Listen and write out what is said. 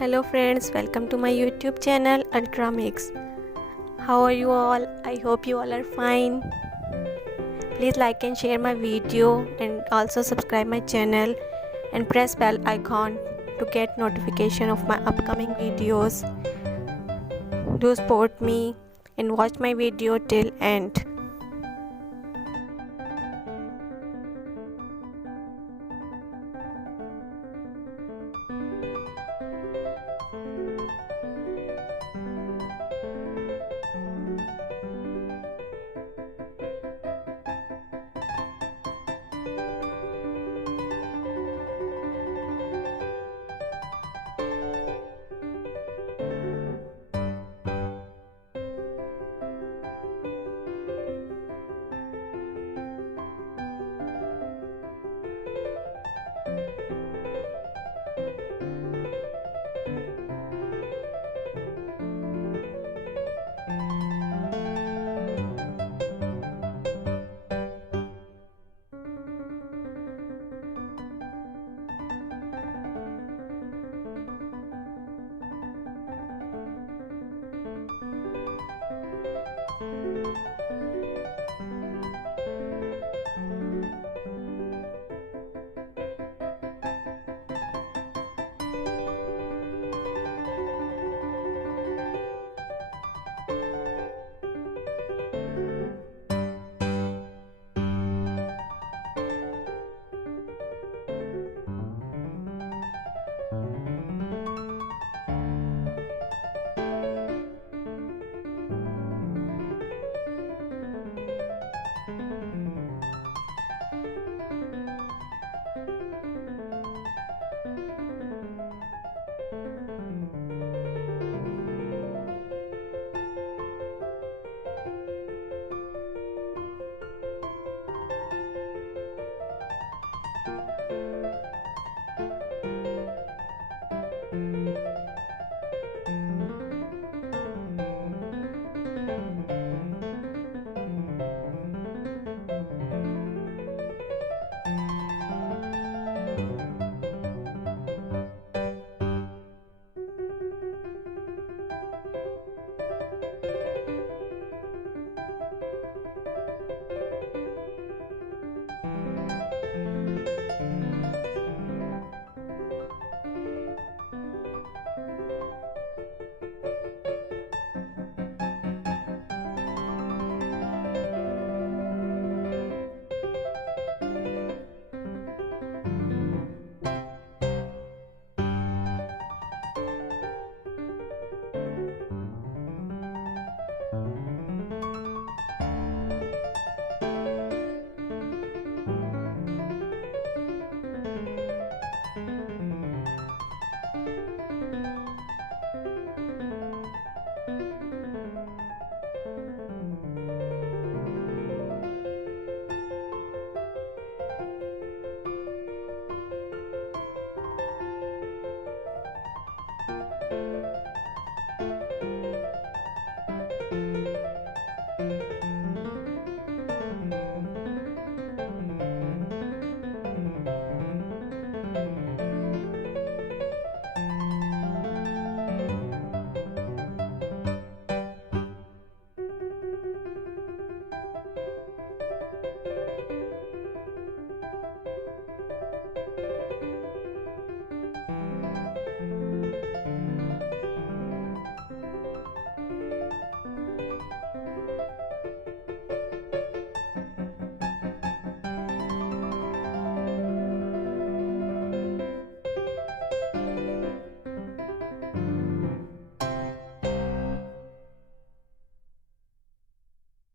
Hello friends, welcome to my YouTube channel ultramix. How are you all? I hope you all are fine. Please like and share my video and also subscribe my channel and press bell icon to get notification of my upcoming videos. Do support me and watch my video till end.